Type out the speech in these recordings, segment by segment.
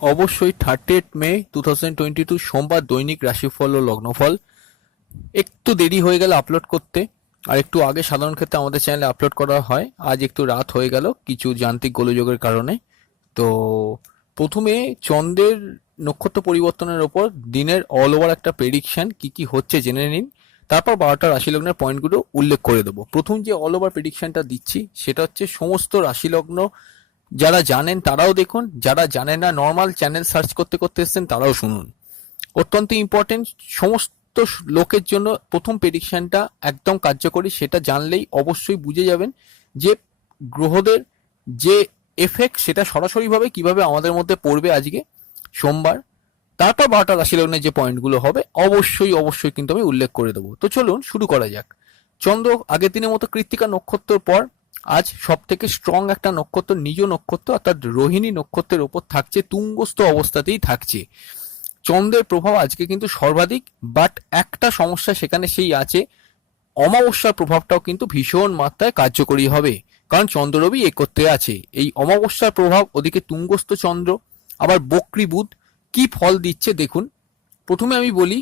অবশ্যই 30 মে 2022 সোমবার দৈনিক রাশিফল ও লগ্নফল একটু দেরি হয়ে গেল আপলোড করতে। আর একটু আগে সাধারণ ক্ষেত্রে আমাদের চ্যানেলে আপলোড করা হয়, আজ একটু রাত হয়ে গেল কিছু যান্ত্রিক গোলযোগের কারণে। তো প্রথমে চন্দ্রের নক্ষত্র পরিবর্তনের ওপর দিনের অল ওভার একটা প্রেডিকশন কি কি হচ্ছে জেনে নিন, তারপর 12টা রাশি লগ্নের পয়েন্টগুলো উল্লেখ করে দেবো। প্রথম যে অল ওভার প্রেডিকশনটা দিচ্ছি সেটা হচ্ছে সমস্ত রাশি লগ্ন যারা জানেন তারাও দেখুন, যারা জানেন না নর্মাল চ্যানেল সার্চ করতে করতে এসছেন তারাও শুনুন। অত্যন্ত ইম্পর্টেন্ট সমস্ত লোকের জন্য প্রথম প্রেডিকশনটা একদম কার্যকরী, সেটা জানলেই অবশ্যই বুঝে যাবেন যে গ্রহদের যে এফেক্ট সেটা সরাসরিভাবে কিভাবে আমাদের মধ্যে পড়বে আজকে সোমবার। তারপর 12টা রাশি লগ্নের যে পয়েন্টগুলো হবে অবশ্যই অবশ্যই কিন্তু আমি উল্লেখ করে দেবো। তো চলুন শুরু করা যাক। চন্দ্র আগের দিনের মতো কৃত্তিকা নক্ষত্রের পর আজ সব থেকে স্ট্রং একটা নক্ষত্র, নিজ নক্ষত্র অর্থাৎ রোহিণী নক্ষত্রের ওপর থাকছে, তুঙ্গস্থ অবস্থাতেই থাকছে। চন্দ্রের প্রভাব আজকে কিন্তু সর্বাধিক, বাট একটা সমস্যা সেখানে সেই আছে, অমাবস্যার প্রভাবটাও কিন্তু ভীষণ মাত্রায় কার্যকরী হবে, কারণ চন্দ্র রবি একত্রে আছে। এই অমাবস্যার প্রভাব, ওদিকে তুঙ্গস্থ চন্দ্র, আবার বক্রী বুধ কি ফল দিচ্ছে দেখুন। প্রথমে আমি বলি,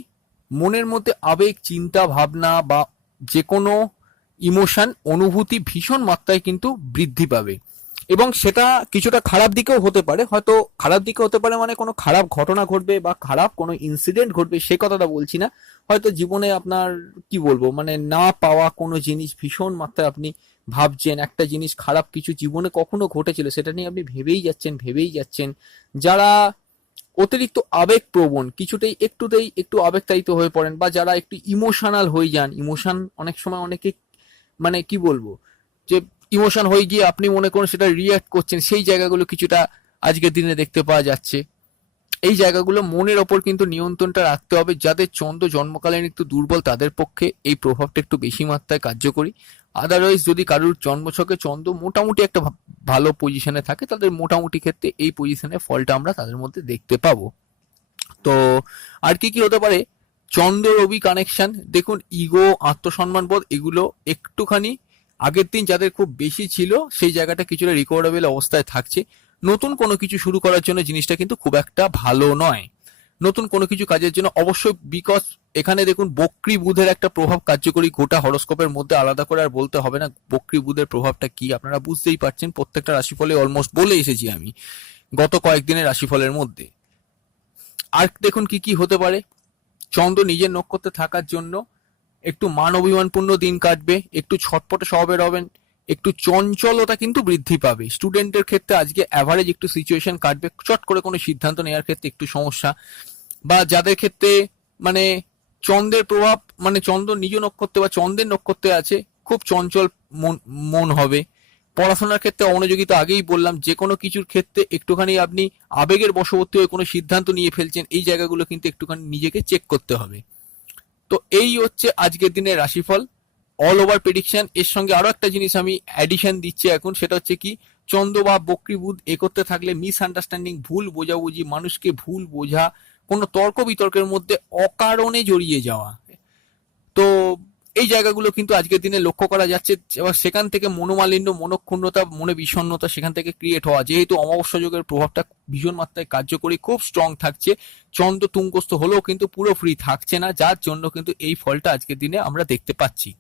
মনের মধ্যে আবেগ, চিন্তা ভাবনা বা যে কোনো ইমোশন, অনুভূতি ভীষণ মাত্রায় কিন্তু বৃদ্ধি পাবে, এবং সেটা কিছুটা খারাপ দিকেও হতে পারে। হয়তো খারাপ দিকে হতে পারে মানে কোনো খারাপ ঘটনা ঘটবে বা খারাপ কোনো ইনসিডেন্ট ঘটবে সে কথাটা বলছি না। হয়তো জীবনে আপনার কি বলবো মানে না পাওয়া কোনো জিনিস ভীষণ মাত্রায় আপনি ভাবছেন, একটা জিনিস খারাপ কিছু জীবনে কখনো ঘটেছিল সেটা নিয়ে আপনি ভেবেই যাচ্ছেন। যারা অতিরিক্ত আবেগ প্রবণ, কিছুতেই একটুতেই একটু আবেগতাড়িত হয়ে পড়েন, বা যারা একটু ইমোশনাল হয়ে যান, ইমোশন অনেক সময় অনেকে মানে কি বলবো যে ইমোশন হয়ে গিয়ে আপনি মনে করুন সেটা রিয়াক্ট করছেন, সেই জায়গাগুলো কিছুটা আজকের দিনে দেখতে পাওয়া যাচ্ছে। এই জায়গাগুলো মনের ওপর কিন্তু নিয়ন্ত্রণটা রাখতে হবে। যাদের চন্দ্র জন্মকালীন একটু দুর্বল তাদের পক্ষে এই প্রভাবটা একটু বেশি মাত্রায় কার্যকরী। আদারওয়াইজ যদি কারোর জন্মছকে চন্দ্র মোটামুটি একটা ভালো পজিশনে থাকে, তাদের মোটামুটি ক্ষেত্রে এই পজিশনের ফলটা আমরা তাদের মধ্যে দেখতে পাবো। তো আর কি কি হতে পারে, চন্দ্র রবি কানেকশন দেখুন, ইগো, আত্মসম্মানবোধ এগুলো একটুখানি আগের দিন যাদের খুব বেশি ছিল সেই জায়গাটা কিছুটা রিকভারেবল অবস্থায় থাকছে। নতুন কোনো কিছু শুরু করার জন্য জিনিসটা কিন্তু খুব একটা ভালো নয়, নতুন কোনো কিছু কাজের জন্য অবশ্যই, বিকজ এখানে দেখুন বক্রী বুধের একটা প্রভাব কার্যকরী, গোটা হরোস্কোপের মধ্যে আলাদা করে আর বলতে হবে না বক্রী বুধের প্রভাবটা কি, আপনারা বুঝতেই পারছেন। প্রত্যেকটা রাশিফলে অলমোস্ট বলে এসেছি আমি গত কয়েকদিনের রাশিফলের মধ্যে। আর দেখুন কি কি হতে পারে, চন্দ্র নিজের নক্ষত্রে থাকার জন্য একটু মান অভিমানপূর্ণ দিন কাটবে, একটু ছটপটে স্বভাবের হবেন, একটু চঞ্চলতা কিন্তু বৃদ্ধি পাবে। স্টুডেন্টের ক্ষেত্রে আজকে অ্যাভারেজ একটু সিচুয়েশন কাটবে, চট করে কোনো সিদ্ধান্ত নেওয়ার ক্ষেত্রে একটু সমস্যা। বা যাদের ক্ষেত্রে মানে চন্দ্রের প্রভাব মানে চন্দ্র নিজ নক্ষত্রে বা চন্দ্রের নক্ষত্রে আছে, খুব চঞ্চল মন মন হবে। পড়াশোনার ক্ষেত্রে অমনোযোগিতা, আগেই বললাম যে কোনো কিছুর ক্ষেত্রে একটুখানি আপনি আবেগের বশবর্তী হয়ে কোনো সিদ্ধান্ত নিয়ে ফেলছেন, এই জায়গাগুলো কিন্তু একটুখানি নিজেকে চেক করতে হবে। তো এই হচ্ছে আজকের দিনের রাশিফল, অল ওভার প্রেডিকশন। এর সঙ্গে আরো একটা জিনিস আমি অ্যাডিশন দিচ্ছি এখন, সেটা হচ্ছে কি, চন্দ্র বা বক্রী বুধ একত্রে থাকলে মিস আন্ডারস্ট্যান্ডিং, ভুল বোঝাবুঝি, মানুষকে ভুল বোঝা, কোনো তর্ক বিতর্কের মধ্যে অকারণে জড়িয়ে যাওয়া, তো এই জায়গাগুলো কিন্তু আজকের দিনে লক্ষ্য করা যাচ্ছে। এবার সেখান থেকে মনোমালিন্য, মনক্ষুণ্ণতা, মনে বিষণ্ণতা সেখান থেকে ক্রিয়েট হওয়া, যেহেতু অমাবস্যা যোগের প্রভাবটা ভীষণ মাত্রায় কার্যকরী, খুব স্ট্রং থাকছে। চন্দ্র তুঙ্গস্থ হলেও কিন্তু পুরোপুরি থাকছে না, যার জন্য কিন্তু এই ফলটা আজকের দিনে আমরা দেখতে পাচ্ছি।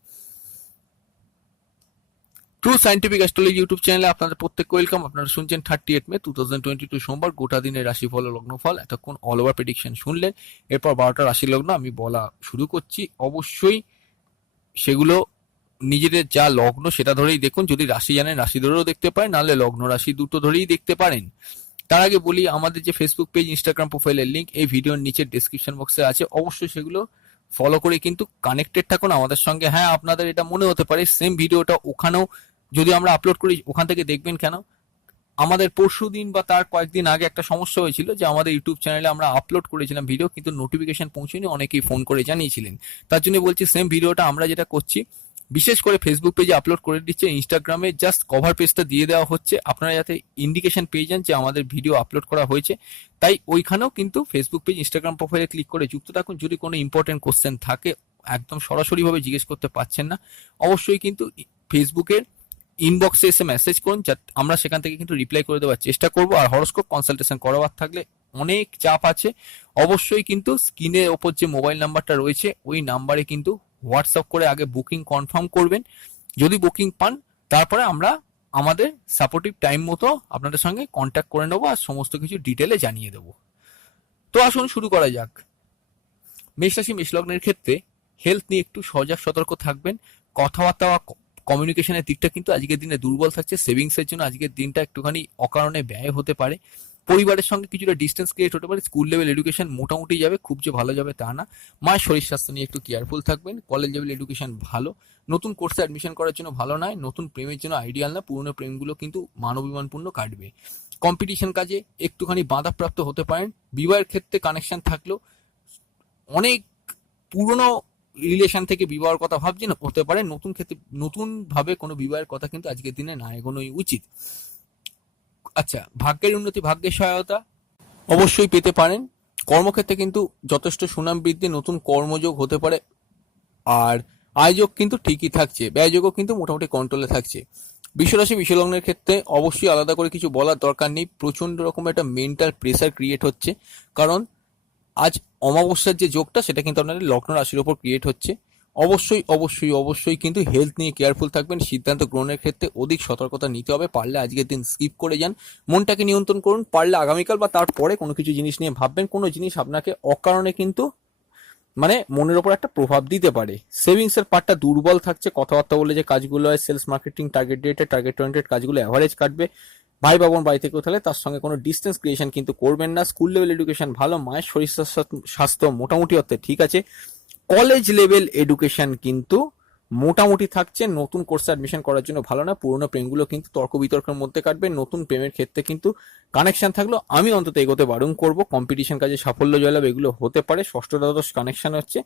ট্রু সাইন্টিফিক অ্যাস্ট্রোলজি ইউটিউব চ্যানেলে আপনাদের প্রত্যেক ওয়েলকাম। আপনারা শুনছেন 30 মে 2022 সোমবার গোটা দিনের রাশিফল ও লগ্নফল। এতক্ষণ অল ওভার প্রেডিকশন শুনলেন, এরপর 12টা রাশি লগ্ন আমি বলা শুরু করছি। অবশ্যই সেগুলো নিজেদের যা লগ্ন সেটা ধরেই দেখুন, যদি রাশি জানেন রাশি ধরেও দেখতে পারেন, নাহলে লগ্ন রাশি দুটো ধরেই দেখতে পারেন। তার আগে বলি, আমাদের যে ফেসবুক পেজ, ইনস্টাগ্রাম প্রোফাইলের লিঙ্ক এই ভিডিওর নিচে ডেসক্রিপশন বক্সে আছে, অবশ্যই সেগুলো ফলো করে কিন্তু কানেক্টেড থাকুন আমাদের সঙ্গে। হ্যাঁ, আপনাদের এটা মনে হতে পারে সেম ভিডিওটা ওখানেও যদি আমরা আপলোড করি ওখান থেকে দেখবেন কেন, আমাদের পরশুদিন বা তার কয়েকদিন আগে একটা সমস্যা হয়েছিল যে আমাদের ইউটিউব চ্যানেলে আমরা আপলোড করেছিলাম ভিডিও, কিন্তু নোটিফিকেশন পৌঁছেনি, অনেকেই ফোন করে জানিয়েছিলেন। তার জন্য বলছি সেম ভিডিওটা আমরা যেটা করছি বিশেষ করে ফেসবুক পেজে আপলোড করে দিচ্ছে, ইনস্টাগ্রামে জাস্ট কভার পেজটা দিয়ে দেওয়া হচ্ছে, আপনারা যাতে ইন্ডিকেশন পেয়ে যান যে আমাদের ভিডিও আপলোড করা হয়েছে। তাই ওইখানেও কিন্তু ফেসবুক পেজ, ইনস্টাগ্রাম প্রোফাইলে ক্লিক করে যুক্ত থাকুন। যদি কোনো ইম্পর্টেন্ট কোশ্চেন থাকে, একদম সরাসরিভাবে জিজ্ঞেস করতে পারছেন না, অবশ্যই কিন্তু ফেসবুকের ইনবক্সে এসে মেসেজ করুন, আমরা সেখান থেকে কিন্তু রিপ্লাই করে দেওয়ার চেষ্টা করবো। আর হরোস্কোপ কনসালটেশন করাবার থাকলে অনেক চাপ আছে। অবশ্যই কিন্তু স্ক্রিনের ওপর যে মোবাইল নাম্বারটা রয়েছে ওই নাম্বারে কিন্তু হোয়াটসঅ্যাপ করে আগে বুকিং কনফার্ম করবেন। যদি বুকিং পান তারপরে আমরা আমাদের সাপোর্টিভ টাইম মতো আপনাদের সঙ্গে কন্ট্যাক্ট করে নেবো আর সমস্ত কিছু ডিটেলে জানিয়ে দেবো। তো আসুন শুরু করা যাক। মেষ রাশি মেষ লগ্নের ক্ষেত্রে হেলথ নিয়ে একটু সজাগ সতর্ক থাকবেন। কথাবার্তা বা কমিউনিকেশনের দিকটা কিন্তু আজকের দিনে দুর্বল থাকছে। সেভিংসের জন্য আজকের দিনটা একটুখানি অকারণে ব্যয় হতে পারে। পরিবারের সঙ্গে কিছুটা ডিস্টেন্স ক্রিয়েট হতে পারে। স্কুল লেভেল এডুকেশন মোটামুটি যাবে, খুব যে ভালো যাবে তা না। মায়ের শরীর স্বাস্থ্য নিয়ে একটু কেয়ারফুল থাকবেন। কলেজ লেভেল এডুকেশন ভালো। নতুন কোর্সে অ্যাডমিশন করার জন্য ভালো নয়। নতুন প্রেমের জন্য আইডিয়াল না। পুরনো প্রেমগুলো কিন্তু মানবিমানপূর্ণ কাটবে। কম্পিটিশন কাজে একটুখানি বাধাপ্রাপ্ত হতে পারেন। বিবাহের ক্ষেত্রে কানেকশন থাকলেও অনেক পুরনো রিলেশন থেকে বিবাহের কথা ভাবছেন, হতে পারে নতুন ক্ষেত্রে নতুন ভাবে কোনো বিবাহের কথা কিন্তু আজকের দিনে না এগোনোই উচিত। আচ্ছা, ভাগ্যের উন্নতি, ভাগ্যের সহায়তা অবশ্যই পেতে পারেন। কর্মক্ষেত্রে কিন্তু যথেষ্ট সুনাম বৃদ্ধি, নতুন কর্মযোগ হতে পারে। আর আয়যোগ কিন্তু ঠিকই থাকছে, ব্যয়যোগও কিন্তু মোটামুটি কন্ট্রোলে থাকছে। বিশ্বরাশি বিশ্বলগ্নের ক্ষেত্রে অবশ্যই আলাদা করে কিছু বলার দরকার নেই। প্রচন্ড রকমের একটা মেন্টাল প্রেসার ক্রিয়েট হচ্ছে, কারণ আজ অমাবস্যার যে যোগটা সেটা কিন্তু আপনাদের লগ্ন রাশির ওপর ক্রিয়েট হচ্ছে। অবশ্যই অবশ্যই অবশ্যই কিন্তু হেলথ নিয়ে কেয়ারফুল থাকবেন। সিদ্ধান্ত গ্রহণের ক্ষেত্রে অধিক সতর্কতা নিতে হবে। পারলে আজকের দিন স্কিপ করে যান, মনটাকে নিয়ন্ত্রণ করুন। পারলে আগামীকাল বা তারপরে কোনো কিছু জিনিস নিয়ে ভাববেন। কোনো জিনিস আপনাকে অকারণে কিন্তু মনের ওপর একটা প্রভাব দিতে পারে। সেভিংস এর পার্টটা দুর্বল থাকছে। কথাবার্তা বলে যে কাজগুলো হয়, sales marketing, target dated, target oriented কাজগুলো অ্যাভারেজ কাটবে। ভাই বাবন বাড়ি থেকেও তাহলে তার সঙ্গে কোনো ডিস্টেন্স ক্রিয়েশন কিন্তু করবেন না। স্কুল লেভেল এডুকেশন ভালো। মায়ের শরীর স্বাস্থ্য মোটামুটি অর্থে ঠিক আছে। কলেজ লেভেল এডুকেশন কিন্তু মোটামুটি থাকছে। নতুন কোর্সে অ্যাডমিশন করার জন্য ভালো না। পুরোনো প্রেমগুলো কিন্তু তর্ক বিতর্কের মধ্যে কাটবে। নতুন প্রেমের ক্ষেত্রে কিন্তু কানেকশন থাকলেও আমি অন্তত এগোতে বারণ করব। কম্পিটিশন কাজে সাফল্য জয়লাভ এগুলো হতে পারে। ষষ্ঠ দ্বাদশ কানেকশন হচ্ছে।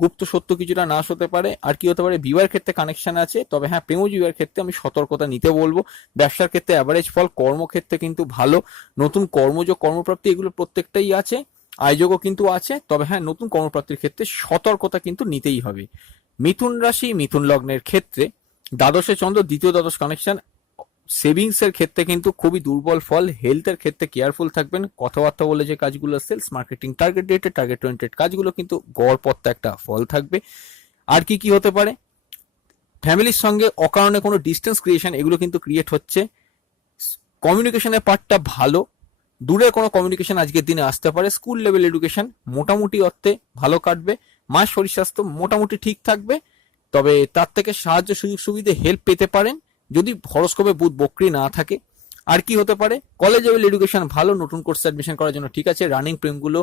গুপ্ত সত্য কিছুটা নাশ হতে পারে। আর কি হতে পারে, বিবাহের ক্ষেত্রে কানেকশন আছে, তবে হ্যাঁ প্রেম বিবাহের ক্ষেত্রে আমি সতর্কতা নিতে বলবো। ব্যবসার ক্ষেত্রে অ্যাভারেজ ফল। কর্মক্ষেত্রে কিন্তু ভালো। নতুন কর্মযোগ, কর্মপ্রাপ্তি এগুলো প্রত্যেকটাই আছে। আয়োজকও কিন্তু আছে, তবে হ্যাঁ নতুন কর্মপ্রাপ্তির ক্ষেত্রে সতর্কতা কিন্তু নিতেই হবে। মিথুন রাশি মিথুন লগ্নের ক্ষেত্রে দ্বাদশে চন্দ্র, দ্বিতীয় দ্বাদশ কানেকশন। সেভিংস এর ক্ষেত্রে কিন্তু খুবই দুর্বল ফল। হেলথের ক্ষেত্রে কেয়ারফুল থাকবেন। কথাবার্তা বলে যে কাজগুলো, sales marketing, target dated, target oriented কাজগুলো কিন্তু গড়পড়তা একটা ফল থাকবে। আর কি কি হতে পারে, ফ্যামিলির সঙ্গে অকারণে কোনো ডিস্টেন্স ক্রিয়েশন এগুলো কিন্তু ক্রিয়েট হচ্ছে। কমিউনিকেশনের পার্টটা ভালো। দূরের কোনো কমিউনিকেশন আজকের দিনে আসতে পারে। স্কুল লেভেল এডুকেশন মোটামুটি অর্থে ভালো কাটবে। মায়ের শরীর স্বাস্থ্য মোটামুটি ঠিক থাকবে, তবে তার থেকে সাহায্য সুযোগ সুবিধে হেল্প পেতে পারেন যদি হরস্কোপে বুধ বক্রি না থাকে। আর কি হতে পারে, কলেজ লেভেল এডুকেশন ভালো। নতুন কোর্সে অ্যাডমিশন করার জন্য ঠিক আছে। রানিং প্রেমগুলো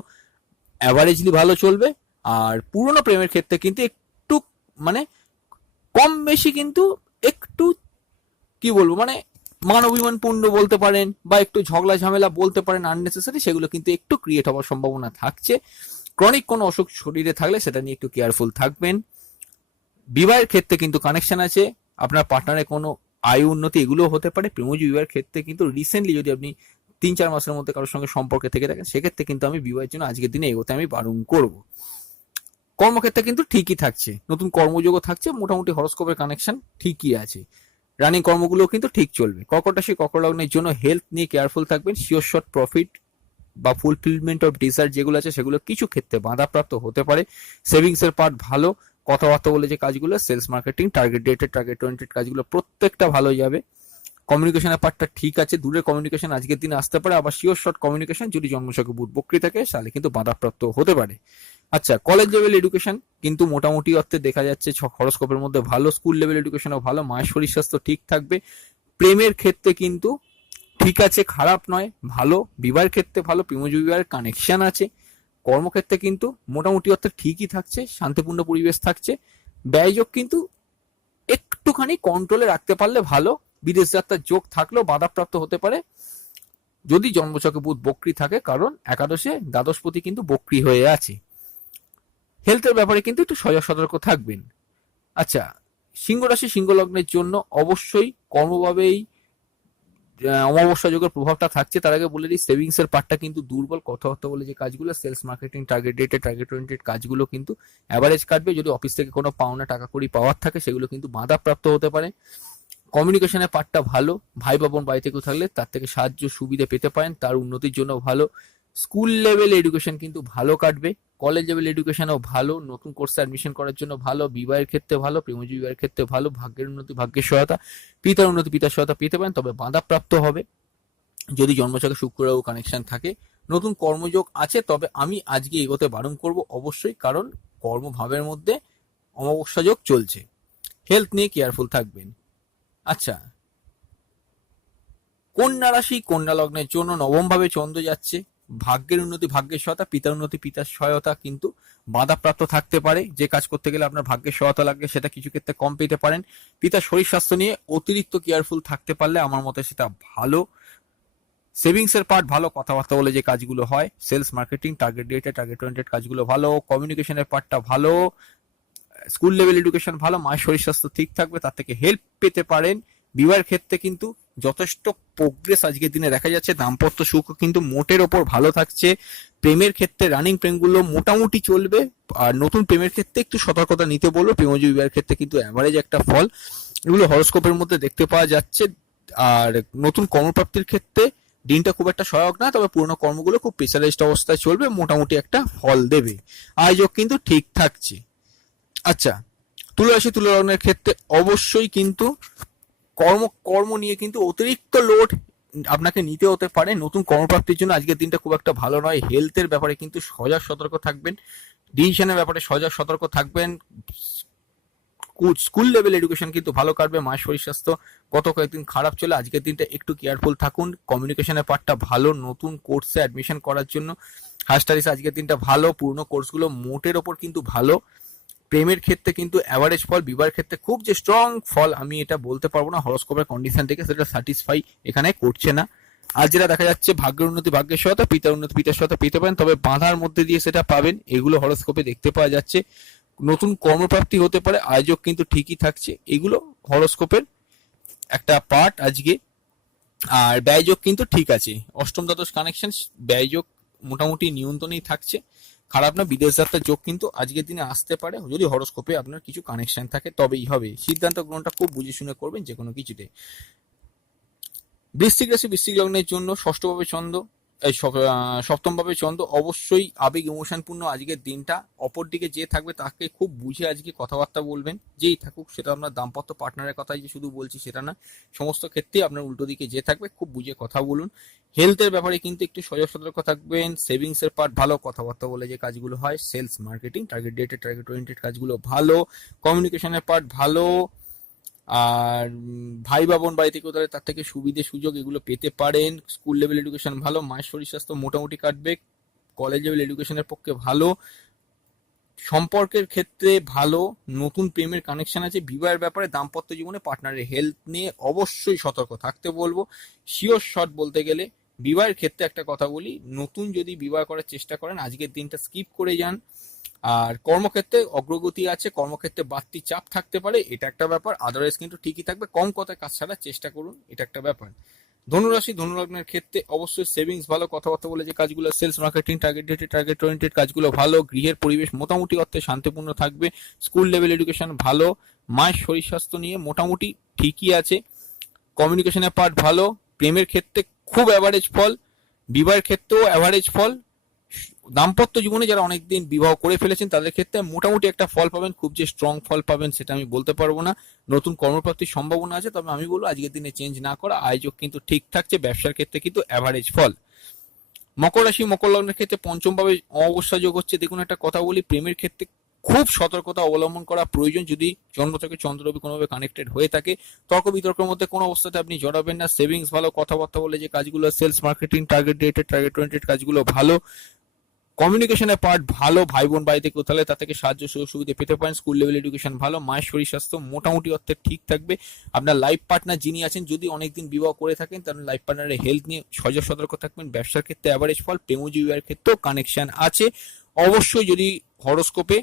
অ্যাভারেজলি ভালো চলবে। আর পুরনো প্রেমের ক্ষেত্রে কিন্তু একটু কম বেশি কিন্তু একটু কি বলবো মান অভিমানপূর্ণ বলতে পারেন, বা একটু ঝগড়া ঝামেলা বলতে পারেন আননেসেসারি, সেগুলো কিন্তু একটু ক্রিয়েট হওয়ার সম্ভাবনা থাকছে। ক্রনিক কোনো অসুখ শরীরে থাকলে সেটা নিয়ে একটু কেয়ারফুল থাকবেন। বিবাহের ক্ষেত্রে কিন্তু কানেকশন আছে। আপনার পার্টনারের কোনো আয় উন্নতি এগুলো হতে পারে। প্রেমজ বিবাহের ক্ষেত্রে কিন্তু রিসেন্টলি যদি আপনি 3-4 মাসের মধ্যে কারোর সঙ্গে সম্পর্কে থেকে থাকেন, সেক্ষেত্রে কিন্তু আমি বিবাহের জন্য আজকের দিনে এগোতে আমি বারণ করব। কর্মক্ষেত্রে কিন্তু ঠিকই থাকছে। নতুন কর্মযোগও থাকছে। মোটামুটি হরস্কোপের কানেকশন ঠিকই আছে। রানিং কর্মগুলো কিন্তু ঠিক চলবে। কর্কট রাশি কর্কট লগ্নের জন্য হেলথ নিয়ে কেয়ারফুল থাকবেন। শিওর শর্ট প্রফিট বা ফুলফিলমেন্ট অফ ডিজায়ার যেগুলো আছে সেগুলো কিছু ক্ষেত্রে বাধাপ্রাপ্ত হতে পারে। সেভিংস এর পার্ট ভালো। কথাবার্তা বলে যে কাজগুলো, sales marketing, target dated, target oriented কাজগুলো প্রত্যেকটা ভালো যাবে। কমিউনিকেশনের পার্টটা ঠিক আছে। দূরের কমিউনিকেশন আজকের দিনে আসতে পারে। আবার শিওর শর্ট কমিউনিকেশন যদি জন্মছকে বুধ বক্রি থাকে তাহলে কিন্তু বাধাপ্রাপ্ত হতে পারে। আচ্ছা, কলেজ লেভেল এডুকেশন কিন্তু মোটামুটি অর্থে দেখা যাচ্ছে হরস্কোপের মধ্যে ভালো। স্কুল লেভেল এডুকেশনও ভালো। মায়ের শরীর স্বাস্থ্য ঠিক থাকবে। প্রেমের ক্ষেত্রে কিন্তু ঠিক আছে, খারাপ নয়, ভালো। বিবাহের ক্ষেত্রে ভালো। প্রেমজ বিবাহের কানেকশন আছে। কর্মক্ষেত্রে কিন্তু মোটামুটি অর্থে ঠিকই থাকছে। শান্তিপূর্ণ পরিবেশ থাকছে। ব্যয়যোগ কিন্তু একটুখানি কন্ট্রোলে রাখতে পারলে ভালো। বিদেশ যাত্রার যোগ থাকলেও বাধাপ্রাপ্ত হতে পারে যদি জন্মছকে বুধ বক্রি থাকে, কারণ একাদশে দ্বাদশপতি কিন্তু বক্রি হয়ে আছে। হেলথের ব্যাপারে কিন্তু একটু সজাগ সতর্ক থাকবেন। আচ্ছা, সিংহ রাশি সিংহ লগ্নের জন্য অবশ্যই কর্মভাবেই অমাবস্যা যোগের প্রভাবটা থাকছে। তার আগে বলে দিই, সেভিংস এর পার্টটা কিন্তু দুর্বল। কথাবার্তা বলে যে কাজগুলো, sales marketing, target dated, target oriented কাজগুলো কিন্তু অ্যাভারেজ কাটবে। যদি অফিস থেকে কোনো পাওনা টাকা কড়ি পাওয়ার থাকে সেগুলো কিন্তু বাধাপ্রাপ্ত হতে পারে। কমিউনিকেশনের পার্টটা ভালো। ভাই বাবন বাড়ি থেকেও থাকলে তার থেকে সাহায্য সুবিধা পেতে পারেন, তার উন্নতির জন্য ভালো। স্কুল লেভেল এডুকেশন কিন্তু ভালো কাটবে, কলেজ লেভেল এডুকেশনও ভালো, নতুন কোর্সে অ্যাডমিশন করার জন্য ভালো, বিবাহের ক্ষেত্রে ভালো, প্রেমজীবী বিবাহের ক্ষেত্রে ভালো, ভাগ্যের উন্নতি ভাগ্যের সহায়তা, পিতার উন্নতি পিতার সহায়তা পেতে পারেন, তবে বাধাপ্রাপ্ত হবে যদি জন্মছকে শুক্র রাহু কানেকশন থাকে। নতুন কর্মযোগ আছে, তবে আমি আজকে এগোতে বারণ করব অবশ্যই, কারণ কর্মভাবের মধ্যে অমাবস্যা যোগ চলছে। হেলথ নিয়ে কেয়ারফুল থাকবেন। আচ্ছা, কন্যা রাশি কন্যা লগ্নের জন্য নবম ভাবে চন্দ্র যাচ্ছে, ভাগ্যের উন্নতি ভাগ্যের সহায়তা, পিতার উন্নতি পিতার সহায়তা কিন্তু বাধাপ্রাপ্ত থাকতে পারে। যে কাজ করতে গেলে আপনার ভাগ্যের সহায়তা লাগবে সেটা কিছু ক্ষেত্রে কম পেতে পারেন। পিতার শরীর স্বাস্থ্য নিয়ে অতিরিক্ত কেয়ারফুল থাকতে পারলে আমার মতে সেটা ভালো। সেভিংস এর পার্ট ভালো, কথাবার্তা বলে যে কাজগুলো হয়, sales marketing target related target oriented কাজগুলো ভালো, কমিউনিকেশনের পার্টটা ভালো, স্কুল লেভেল এডুকেশন ভালো, মায়ের শরীর স্বাস্থ্য ঠিক থাকবে, তার থেকে হেল্প পেতে পারেন। বিবাহের ক্ষেত্রে কিন্তু যথেষ্ট প্রোগ্রেস আজকের দিনে দেখা যাচ্ছে, দাম্পত্য সুখ কিন্তু মোটের ওপর ভালো থাকছে। প্রেমের ক্ষেত্রে রানিং প্রেমগুলো মোটামুটি চলবে, আর নতুন প্রেমের ক্ষেত্রে একটু সতর্কতা নিতে বলবো। প্রেমজীবী বিবাহের ক্ষেত্রে কিন্তু অ্যাভারেজ একটা ফল, এগুলো হরোস্কোপের মধ্যে দেখতে পাওয়া যাচ্ছে। আর নতুন কর্মপ্রাপ্তির ক্ষেত্রে দিনটা খুব একটা সহায়ক না, তবে পুরোনো কর্মগুলো খুব প্রেসারাইজড অবস্থায় চলবে, মোটামুটি একটা ফল দেবে। আয়োজক কিন্তু ঠিক থাকছে। আচ্ছা, তুলা রাশি তুলা লগ্নের ক্ষেত্রে অবশ্যই কিন্তু কর্ম নিয়ে কিন্তু অতিরিক্ত লোড আপনাকে নিতে হতে পারে। নতুন কর্মপ্রাপ্তির জন্য আজকের দিনটা খুব একটা ভালো নয়। হেলথের ব্যাপারে কিন্তু সজাগ সতর্ক থাকবেন, ডিসিশনের ব্যাপারে সজাগ সতর্ক থাকবেন। স্কুল লেভেল এডুকেশন কিন্তু ভালো কাটবে, মায়ের শরীর স্বাস্থ্য গত কয়েকদিন খারাপ চলে, আজকের দিনটা একটু কেয়ারফুল থাকুন। কমিউনিকেশনের পার্টটা ভালো, নতুন কোর্সে অ্যাডমিশন করার জন্য হায়ার স্টাডিজ আজকের দিনটা ভালো, পুরনো কোর্সগুলো মোটের ওপর কিন্তু ভালো। প্রেমের ক্ষেত্রে কিন্তু অ্যাভারেজ ফল, বিবাহের ক্ষেত্রে খুব যে স্ট্রং ফল আমি এটা বলতে পারবো না, হরোস্কোপের কন্ডিশন থেকে সেটা স্যাটিসফাই এখানে করছে না। আর যেটা দেখা যাচ্ছে ভাগ্যের উন্নতি ভাগ্যের সহায়তা, পিতার উন্নতি পিতার সহায়তা পেতে পারেন, তবে বাধার মধ্যে দিয়ে সেটা পাবেন, এগুলো হরোস্কোপে দেখতে পাওয়া যাচ্ছে। নতুন কর্মপ্রাপ্তি হতে পারে, আয়োজক কিন্তু ঠিকই থাকছে, এগুলো হরোস্কোপের একটা পার্ট আজকে। আর ব্যয়যোগ কিন্তু ঠিক আছে, অষ্টম দ্বাদশ কানেকশন, ব্যয়যোগ মোটামুটি নিয়ন্ত্রণেই থাকছে, খারাপ না। বিদেশ যাত্রার যোগ কিন্তু আজকের দিনে আসতে পারে, যদি হরোস্কোপে আপনার কিছু কানেকশন থাকে তবেই হবে। সিদ্ধান্ত গ্রহণটা খুব বুঝে শুনে করবেন যে কোনো কিছুতে। বৃশ্চিক রাশি বৃশ্চিক লগ্নের জন্য ষষ্ঠভাবে চন্দ্র, সপ্তম ভাবে চন্দ্র, অবশ্যই আবেগ ইমোশনপূর্ণ আজকের দিনটা। অপরদিকে যে থাকবে তাকে খুব বুঝে আজকে কথাবার্তা বলবেন, যেই থাকুক, সেটা আপনার দাম্পত্য পার্টনারের কথাই যে শুধু বলছি সেটা না, সমস্ত ক্ষেত্রে আপনার উল্টো দিকে যে থাকবে খুব বুঝে কথা বলুন। হেলথের ব্যাপারে কিন্তু একটু সজাগ সতর্ক থাকবেন। সেভিংস এর পার্ট ভালো, কথাবার্তা বলে যে কাজগুলো হয়, sales marketing target dated target oriented কাজগুলো ভালো, কমিউনিকেশনের পার্ট ভালো। আর ভাই বা বোন বাড়িতে কেউ তাহলে তার থেকে সুবিধে সুযোগ এগুলো পেতে পারেন। স্কুল লেভেল এডুকেশন ভালো, মায়ের শরীর স্বাস্থ্য মোটামুটি কাটবে, কলেজ লেভেল এডুকেশনের পক্ষে ভালো, সম্পর্কের ক্ষেত্রে ভালো, নতুন প্রেমের কানেকশন আছে। বিবাহের ব্যাপারে দাম্পত্য জীবনে পার্টনারের হেলথ নিয়ে অবশ্যই সতর্ক থাকতে বলবো। শিওর শট বলতে গেলে বিবাহের ক্ষেত্রে একটা কথা বলি, নতুন যদি বিবাহ করার চেষ্টা করেন আজকের দিনটা স্কিপ করে যান। আর কর্মক্ষেত্রে অগ্রগতি আছে, কর্মক্ষেত্রে বাড়তি চাপ থাকতে পারে, এটা একটা ব্যাপার, আদারওয়াইজ কিন্তু ঠিকই থাকবে। কম কথায় কাজ ছাড়ার চেষ্টা করুন, এটা একটা ব্যাপার। ধনুরাশি ধনুলগ্নের ক্ষেত্রে অবশ্যই সেভিংস ভালো, কথাবার্তা বলে যে কাজগুলো, sales marketing target dated target oriented কাজগুলো ভালো, গৃহের পরিবেশ মোটামুটি অর্থে শান্তিপূর্ণ থাকবে, স্কুল লেভেল এডুকেশন ভালো, মায়ের শরীর স্বাস্থ্য নিয়ে মোটামুটি ঠিকই আছে, কমিউনিকেশনের পার্ট ভালো, প্রেমের ক্ষেত্রে খুব অ্যাভারেজ ফল, বিবাহের ক্ষেত্রেও অ্যাভারেজ ফল। দাম্পত্য জীবনে যারা অনেকদিন বিবাহ করে ফেলেছেন তাদের ক্ষেত্রে মোটামুটি একটা ফল পাবেন, খুব যে স্ট্রং ফল পাবেন সেটা আমি বলতে পারবো না। নতুন কর্মপ্রাপ্তির সম্ভাবনা আছে, তবে আমি বলবো আজকের দিনে চেঞ্জ না করা, আয়োজক কিন্তু ঠিক থাকছে, ব্যবসার ক্ষেত্রে কিন্তু অ্যাভারেজ ফল। মকর রাশি মকর লগ্নের ক্ষেত্রে পঞ্চম ভাবে অমাবস্যা যোগ হচ্ছে। দেখুন একটা কথা বলি, প্রেমের ক্ষেত্রে খুব সতর্কতা অবলম্বন করা প্রয়োজন। যদি জন্মছকে চন্দ্র রবি কোনোভাবে কানেক্টেড হয়ে থাকে, তর্ক বিতর্কের মধ্যে কোনো অবস্থাতে আপনি জড়াবেন না। সেভিংস ভালো, কথাবার্তা বলে যে কাজগুলো, sales marketing target dated target oriented কাজগুলো ভালো, কমিউনিকেশনের পার্ট ভালো, ভাই বোন বাড়িতে কোথাও তার থেকে সাহায্য সুযোগ সুবিধা পেতে পারেন, স্কুল লেভেল এডুকেশন ভালো, মায়ের শরীর স্বাস্থ্য মোটামুটি অর্থে ঠিক থাকবে। আপনার লাইফ পার্টনার যিনি আছেন, যদি অনেকদিন বিবাহ করে থাকেন তাহলে লাইফ পার্টনারের হেলথ নিয়ে সজাগ সতর্ক থাকবেন। ব্যবসার ক্ষেত্রে অ্যাভারেজ ফল, প্রেমজীবীর ক্ষেত্রেও কানেকশন আছে। অবশ্যই যদি হরোস্কোপে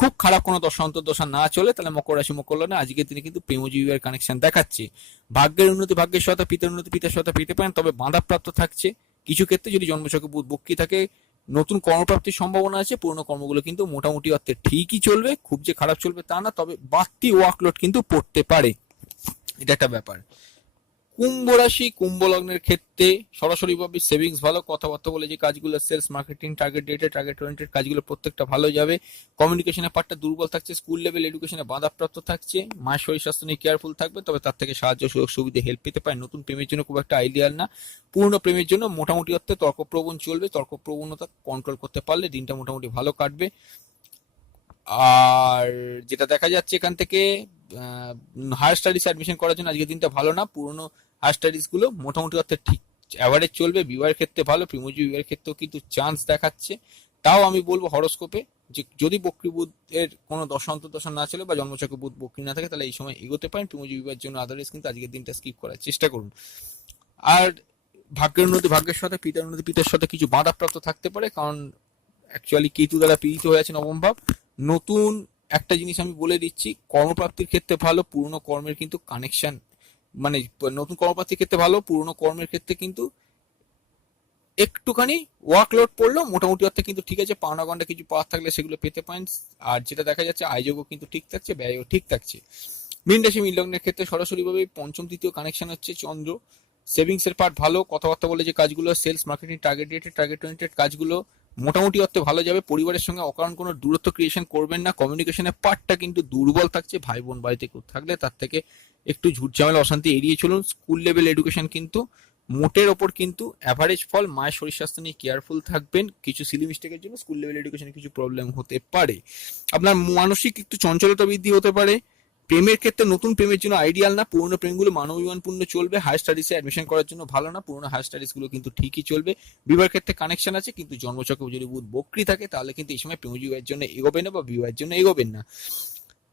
খুব খারাপ কোনো দশা অন্তর্দশা না চলে, তাহলে মকর রাশি মকর লগ্নে আজকে তিনি কিন্তু প্রেমজীবীর কানেকশন দেখাচ্ছে। ভাগ্যের উন্নতি ভাগ্যের সহায়তা, পিতার উন্নতি পিতার সহায়তা পেতে পারেন, তবে বাধাপ্রাপ্ত থাকছে কিছু ক্ষেত্রে। যদি জন্মছকে বুধ বক্রী থাকে, নতুন কর্মপ্রাপ্তির সম্ভাবনা আছে, পুরনো কর্মগুলো কিন্তু মোটামুটি অর্থে ঠিকই চলবে, খুব যে খারাপ চলবে তা না, তবে বাড়তি ওয়ার্কলোড কিন্তু পড়তে পারে, এটা একটা ব্যাপার। কুম্ভ রাশি কুম্ভ লগ্নের ক্ষেত্রে সরাসরি ভাবে সেভিংস ভালো, কথাবার্তা বলে যে কাজগুলো sales marketing target dated target oriented কাজগুলো প্রত্যেকটা ভালো যাবে। কমিউনিকেশনের পার্টটা দুর্বল থাকছে, স্কুল লেভেল এডুকেশনে বাধাপ্রাপ্ত থাকছে, মায়ের শরীর স্বাস্থ্য নিয়ে কেয়ারফুল থাকবে, তবে তার থেকে সাহায্য সুযোগ সুবিধা হেল্প পেতে পারে। নতুন প্রেমের জন্য খুব একটা আইডিয়াল না, পুরনো প্রেমের জন্য মোটামুটি অর্থে তর্কপ্রবণ চলবে, তর্কপ্রবণতা কন্ট্রোল করতে পারলে দিনটা মোটামুটি ভালো কাটবে। আর যেটা দেখা যাচ্ছে এখান থেকে হায়ার স্টাডিজ অ্যাডমিশন করার জন্য আজকের দিনটা ভালো না, পুরনো হায়ার স্টাডিজ গুলো মোটামুটি অর্থে ঠিক অ্যাভারেজ চলবে। বিবাহের ক্ষেত্রে ভালো, প্রিমোজি বিবাহের ক্ষেত্রেও কিন্তু চান্স দেখাচ্ছে। তাও আমি বলবো হরোস্কোপে যে যদি বক্রী বুধের কোনো দশা অন্তর্দশা না চলে বা জন্মচক্র বুধ বক্রী না থাকে তাহলে এই সময় এগোতে পারেন প্রিমোজি বিবাহের জন্য। আদারওয়াইজ কিন্তু আজকের দিনটা স্কিপ করার চেষ্টা করুন। আর ভাগ্যের উন্নতি ভাগ্যের সাথে, পিতার উন্নতি পিতার সাথে কিছু বাধাপ্রাপ্ত থাকতে পারে, কারণ অ্যাকচুয়ালি কেতু দ্বারা পীড়িত হয়ে আছে নবম ভাব। নতুন একটা জিনিস আমি বলে দিচ্ছি, কর্মপ্রাপ্তির ক্ষেত্রে ভালো, পুরনো কর্মের কিন্তু কানেকশন, মানে নতুন কর্মপ্রাপ্তির ক্ষেত্রে ভালো, পুরনো কর্মের ক্ষেত্রে কিন্তু একটুখানি ওয়ার্কলোড পড়লো, মোটামুটি অর্থে কিন্তু ঠিক আছে, পাওনা গন্ডা কিছু পাওয়ার থাকলে সেগুলো পেতে পারেন। আর যেটা দেখা যাচ্ছে আয়যোগও কিন্তু ঠিক থাকছে, ব্যয়ও ঠিক থাকছে। মীন রাশি মীন লগ্নের ক্ষেত্রে সরাসরি ভাবে পঞ্চম তৃতীয় কানেকশন হচ্ছে চন্দ্র, সেভিংস এর পার্ট ভালো, কথাবার্তা বলে যে কাজগুলো sales marketing target dated target oriented কাজগুলো মোটামুটি অর্থে ভালো যাবে। পরিবারের সঙ্গে অকারণ কোনো দূরত্ব ক্রিয়েশন করবেন না। কমিউনিকেশনের পার্টটা কিন্তু দুর্বল থাকছে, ভাই বোন বাড়িতে কেউ থাকলে তার থেকে একটু ঝুট ঝামেলা অশান্তি এড়িয়ে চলুন। স্কুল লেভেল এডুকেশন কিন্তু মোটের ওপর কিন্তু অ্যাভারেজ ফল, মায়ের শরীর স্বাস্থ্য নিয়ে কেয়ারফুল থাকবেন। কিছু সিলি মিস্টেকের জন্য স্কুল লেভেল এডুকেশনে কিছু প্রবলেম হতে পারে। আপনার মানসিক একটু চঞ্চলতা বৃদ্ধি হতে পারে। প্রেমের ক্ষেত্রে নতুন প্রেমের জন্য আইডিয়াল না, পুরোনো প্রেমগুলো মানবিমানপূর্ণ চলবে। হায়ার স্টাডিজে অ্যাডমিশন করার জন্য ভালো না, পুরোনো হায়ার স্টাডিজ গুলো কিন্তু ঠিকই চলবে। বিবাহের ক্ষেত্রে কানেকশন আছে, কিন্তু জন্মচক্রে যদি বুধ বক্রী থাকে তাহলে কিন্তু এই সময় প্রেম বিবাহের জন্য এগোবেন না বা বিবাহের জন্য এগোবেন না।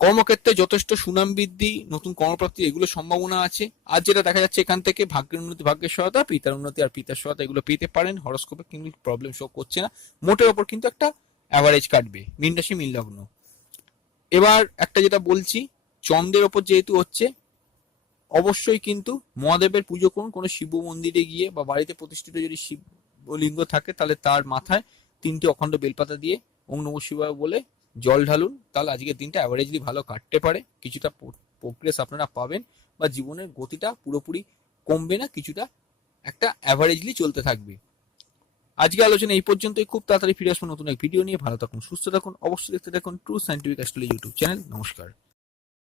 কর্মক্ষেত্রে যথেষ্ট সুনাম বৃদ্ধি, নতুন কর্মপ্রাপ্তি এগুলো সম্ভাবনা আছে। আর যেটা দেখা যাচ্ছে এখান থেকে ভাগ্যের উন্নতি ভাগ্যের সহায়তা, পিতার উন্নতি আর পিতার সহায়তা এগুলো পেতে পারেন। হরোস্কোপে কিন্তু প্রবলেম শো করছে না, মোটের ওপর কিন্তু একটা অ্যাভারেজ কাটবে। মীন রাশি মীন লগ্ন। এবার একটা যেটা বলছি, চন্দ্রের ওপর যেহেতু হচ্ছে, অবশ্যই কিন্তু মহাদেবের পুজো করুন। কোনো শিব মন্দিরে গিয়ে বা বাড়িতে প্রতিষ্ঠিত যদি শিবলিঙ্গ থাকে তাহলে তার মাথায় 3টি অখণ্ড বেলপাতা দিয়ে ওং নমঃ শিবায় বলে জল ঢালুন, তাহলে আজকের দিনটা অ্যাভারেজলি ভালো কাটতে পারে। কিছুটা প্রোগ্রেস আপনারা পাবেন বা জীবনের গতিটা পুরোপুরি কমবে না, কিছুটা একটা অ্যাভারেজলি চলতে থাকবে। আজকে আলোচনা এই পর্যন্তই। খুব তাড়াতাড়ি ফিরে আসবো নতুন এক ভিডিও নিয়ে। ভালো থাকুন, সুস্থ থাকুন, অবশ্যই দেখতে থাকুন true scientific astrology YouTube channel. নমস্কার।